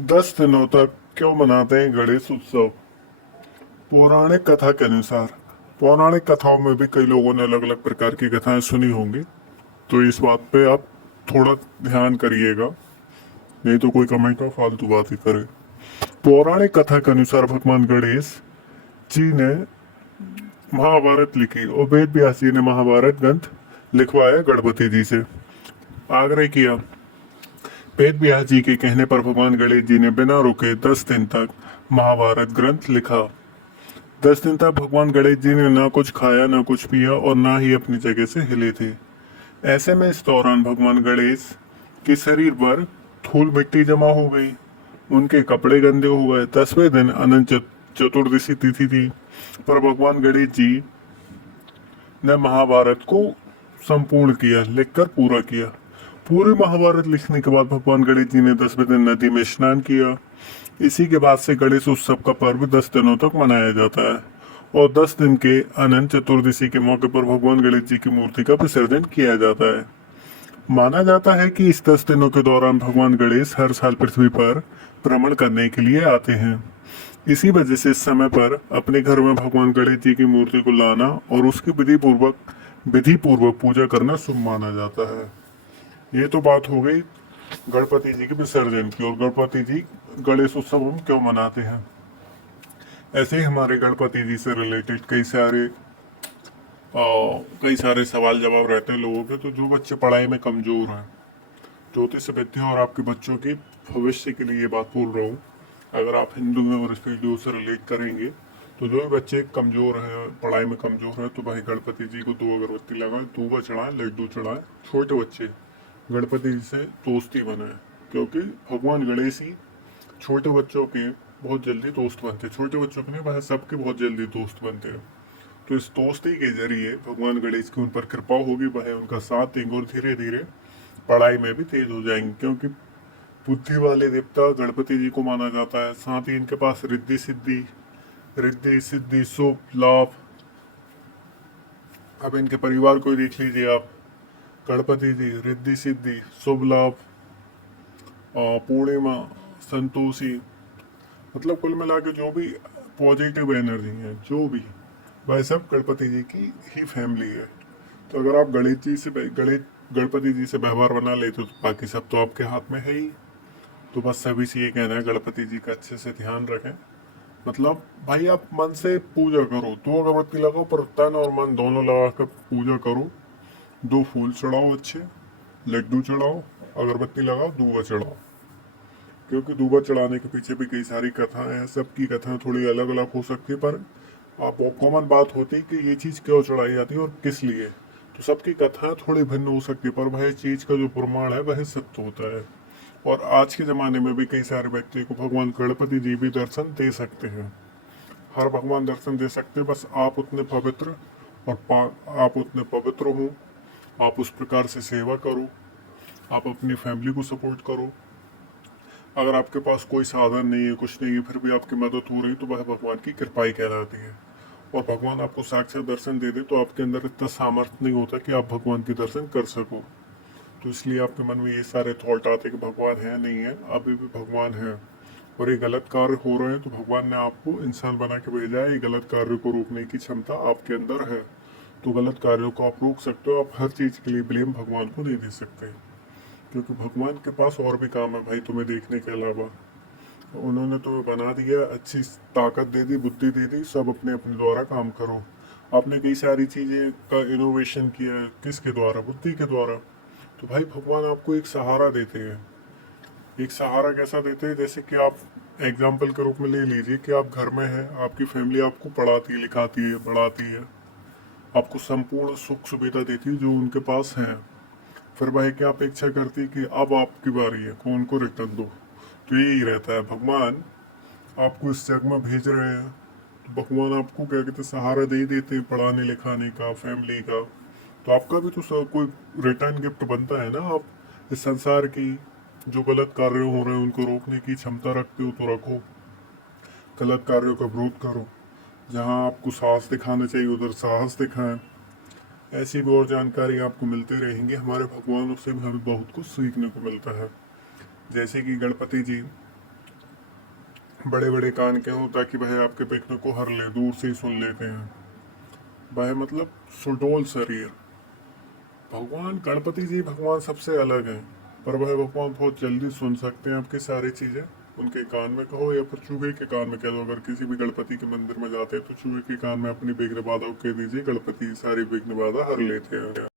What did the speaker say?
10 दिनों तक क्यों मनाते हैं गणेश उत्सव? पौराणिक कथा के अनुसार, पौराणिक कथाओं में भी कई लोगों ने अलग अलग प्रकार की कथाएं सुनी होंगी, तो इस बात पे आप थोड़ा ध्यान करिएगा, नहीं तो कोई कमेंट में फालतू बात ही करे। पौराणिक कथा के अनुसार भगवान गणेश जी ने महाभारत लिखी और वेद व्यास जी ने महाभारत ग्रंथ लिखवाया गणपति जी से, आग्रह किया। वेद व्यास जी के कहने पर भगवान गणेश जी ने बिना रुके 10 दिन तक महाभारत ग्रंथ लिखा। 10 दिन तक भगवान गणेश जी ने ना कुछ खाया, ना कुछ पिया और ना ही अपनी जगह से हिले थे। ऐसे में इस दौरान भगवान गणेश के शरीर पर धूल मिट्टी जमा हो गई, उनके कपड़े गंदे हो गए। 10वें दिन अनंत चतुर्दशी तिथि थी, पर भगवान गणेश जी ने महाभारत को संपूर्ण किया, लिखकर पूरा किया। पूरी महाभारत लिखने के बाद भगवान गणेश जी ने 10वें दिन नदी में स्नान किया। इसी के बाद से गणेश उत्सव का पर्व 10 दिनों तक मनाया जाता है और 10 दिन के अनंत चतुर्दशी के मौके पर भगवान गणेश जी की मूर्ति का विसर्जन किया जाता है। माना जाता है कि इस 10 दिनों के दौरान भगवान गणेश हर साल पृथ्वी पर भ्रमण करने के लिए आते हैं। इसी वजह से इस समय पर अपने घर में भगवान गणेश जी की मूर्ति को लाना और उसकी विधि पूर्वक पूजा करना शुभ माना जाता है। ये तो बात हो गई गणपति जी के विसर्जन की, और गणपति जी गणेश उत्सव हम क्यों मनाते हैं। ऐसे ही हमारे गणपति जी से रिलेटेड कई सारे सवाल जवाब रहते हैं लोगों के। तो जो बच्चे पढ़ाई में कमजोर हैं, ज्योतिष विद्या और आपके बच्चों के भविष्य के लिए ये बात बोल रहा हूँ, अगर आप हिंदू में और इस वीडियो से रिलेट करेंगे, तो जो भी बच्चे कमजोर हैं, पढ़ाई में कमजोर हैं, तो भाई गणपति जी को 2 अगरबत्ती लगाएं, दूबा चढ़ाएं, लड्डू चढ़ाएं। छोटे बच्चे गणपति जी से दोस्ती बनाएं, क्योंकि भगवान गणेश ही छोटे बच्चों के बहुत जल्दी दोस्त बनते हैं। छोटे बच्चों के नहीं, वह सबके बहुत जल्दी दोस्त बनते हैं। तो इस दोस्ती के जरिए भगवान गणेश की उन पर कृपा होगी, वह उनका साथ देंगे और धीरे धीरे पढ़ाई में भी तेज हो जाएंगे, क्योंकि बुद्धि वाले देवता गणपति जी को माना जाता है। साथ ही इनके पास रिद्धि सिद्धि शुभ लाभ। अब इनके परिवार को ही देख लीजिए आप, गणपति जी रिद्धि सिद्धि शुभ लाभ, पूर्णिमा, संतोषी, मतलब कुल मिला के जो भी पॉजिटिव एनर्जी है, जो भी, वह सब गणपति जी की ही फैमिली है। तो अगर आप गणपति जी से व्यवहार बना लेते हो, तो बाकी सब तो आपके हाथ में है ही। तो बस सभी से ये कहना है, गणपति जी का अच्छे से ध्यान रखें। मतलब भाई आप मन से पूजा करो, 2 अगरबत्ती लगाओ, पर तन और मन दोनों लगा कर पूजा करो। 2 फूल चढ़ाओ अच्छे, लड्डू चढ़ाओ, अगरबत्ती लगाओ, दूबा चढ़ाओ। क्योंकि दूबा चढ़ाने के पीछे भी कई सारी कथाएं हैं, सबकी कथाएं थोड़ी अलग अलग हो सकती है, पर आप कॉमन बात होती है कि ये चीज़ क्यों चढ़ाई जाती है और किस लिए। तो सबकी कथाएं थोड़ी भिन्न हो सकती है, पर वह चीज़ का जो प्रमाण है वह सत्य होता है। और आज के ज़माने में भी कई सारे व्यक्ति को भगवान गणपति जी भी दर्शन दे सकते हैं। हर भगवान दर्शन दे सकते हैं, बस आप उतने पवित्र आप उतने पवित्र हो, आप उस प्रकार से सेवा करो, आप अपनी फैमिली को सपोर्ट करो। अगर आपके पास कोई साधन नहीं है, कुछ नहीं है, फिर भी आपकी मदद हो रही, तो वह भगवान की कृपा ही कहलाती है। और भगवान आपको साक्षात दर्शन दे दे, तो आपके अंदर इतना सामर्थ्य नहीं होता कि आप भगवान के दर्शन कर सको। तो इसलिए आपके मन में ये सारे थॉट आते कि भगवान है नहीं है, अभी भी भगवान है। और ये गलत कार्य हो रहे हैं, तो भगवान ने आपको इंसान बना के भेजा है। ये गलत कार्य को रोकने की क्षमता आपके अंदर है, तो गलत कार्यों को आप रोक सकते हो। आप हर चीज़ के लिए ब्लेम भगवान को नहीं दे सकते, क्योंकि भगवान के पास और भी काम है भाई तुम्हें देखने के अलावा। उन्होंने तुम्हें बना दिया, अच्छी ताकत दे दी, बुद्धि दे दी, सब अपने अपने द्वारा काम करो। आपने कई सारी चीज़ें का इनोवेशन किया है, किसके द्वारा? बुद्धि के द्वारा। तो भाई भगवान आपको एक सहारा देते हैं। एक सहारा कैसा देते हैं? जैसे कि आप एग्जाम्पल के रूप में ले लीजिए कि आप घर में हैं, आपकी फैमिली आपको पढ़ाती है, लिखाती है, बढ़ाती है, आपको संपूर्ण सुख सुविधा देती है जो उनके पास है। फिर वह क्या अपेक्षा करती है कि अब आपकी बारी है, कौन को रिटर्न दो। तो यही रहता है, भगवान आपको इस जग में भेज रहे हैं, तो भगवान आपको क्या कहते हैं, सहारा दे ही देते हैं, पढ़ाने लिखाने का, फैमिली का। तो आपका भी तो कोई रिटर्न गिफ्ट बनता है ना। आप इस संसार की जो गलत कार्य हो रहे हैं उनको रोकने की क्षमता रखते हो, तो रखो। गलत कार्यों का विरोध करो, जहाँ आपको साहस दिखाना चाहिए उधर साहस दिखाएं। ऐसी भी और जानकारी आपको मिलती रहेंगी। हमारे भगवानों से भी हमें बहुत कुछ सीखने को मिलता है। जैसे कि गणपति जी बड़े बड़े कान के हों ताकि वह आपके विघ्न को हर ले, दूर से ही सुन लेते हैं। वह मतलब सुडौल शरीर। भगवान गणपति जी भगवान सबसे अलग हैं, पर वह भगवान बहुत जल्दी सुन सकते हैं आपकी सारी चीज़ें। उनके कान में कहो या फिर चूहे के कान में कह दो, अगर किसी भी गणपति के मंदिर में जाते हैं तो चूहे के कान में अपनी विघ्न बाधा कह दीजिए, गणपति सारी विघ्न बाधा हर लेते हैं।